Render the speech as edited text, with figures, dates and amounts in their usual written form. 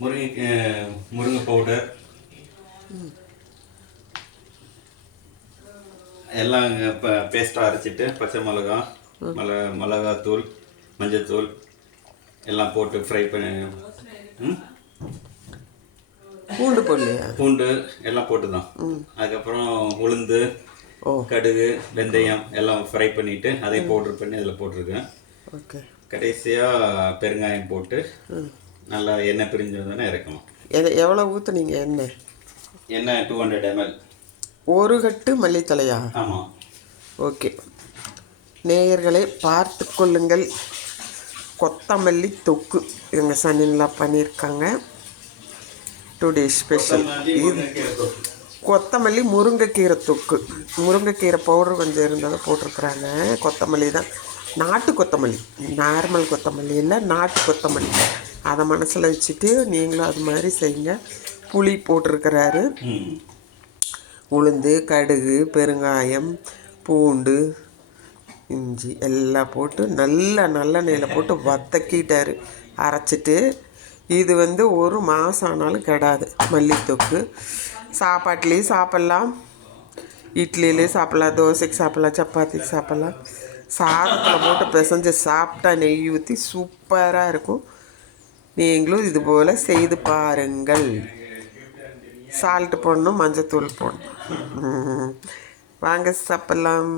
முருங்கை பவுடர் எல்லாம் இப்போ பேஸ்ட்டாக அரைச்சிட்டு பச்சை மிளகா மிளகாத்தூள் மஞ்சள்தூள் எல்லாம் போட்டு ஃப்ரை பண்ணி பூண்டு எல்லாம் போட்டு தான். அதுக்கப்புறம் உளுந்து கடுகு வெந்தயம் எல்லாம் ஃப்ரை பண்ணிவிட்டு அதை பவுடர் பண்ணி அதில் போட்டிருக்கேன். கடைசியாக பெருங்காயம் போட்டு நல்லா எண்ணெய் பிரிஞ்சு வந்தோன்னே இறக்கணும். எவ்வளோ ஊற்றுனீங்க எண்ணெய் 200 ml. ஒரு கட்டு மல்லித்தலையா? ஆமாம். ஓகே நேயர்களை பார்த்து கொள்ளுங்கள். கொத்தமல்லி தொக்கு எங்கள் சன்னின்லாம் பண்ணியிருக்காங்க. டுடே ஸ்பெஷல் இது கொத்தமல்லி முருங்கைக்கீரை தொக்கு. முருங்கைக்கீரை பவுடர் கொஞ்சம் இருந்ததை போட்டிருக்குறாங்க. கொத்தமல்லி தான், நாட்டு கொத்தமல்லி, நார்மல் கொத்தமல்லி இல்லை, நாட்டு கொத்தமல்லி. அதை மனசில் வச்சுட்டு நீங்களும் அது மாதிரி செய்யுங்க. புளி போட்டிருக்கிறாரு, உளுந்து கடுகு பெருங்காயம் பூண்டு இஞ்சி எல்லாம் போட்டு நல்லெண்ணெயில் போட்டு வதக்கிட்டார் அரைச்சிட்டு. இது ஒரு மாதம் ஆனாலும் கெடாது. மல்லித்தொக்கு சாப்பாட்லேயும் சாப்பிட்லாம், இட்லிலேயும் சாப்பிட்லாம், தோசைக்கு சாப்பிட்லாம், சப்பாத்திக்கு சாப்பிட்லாம். சாதத்தில் போட்டு பிசைஞ்சு சாப்பிட்டா நெய் ஊற்றி சூப்பராக இருக்கும். நீங்களும் இது போல் செய்து பாருங்கள். சால்ட்டு போடணும், மஞ்சத்தூள் போடணும். வாங்க சாப்பிட்லாம்.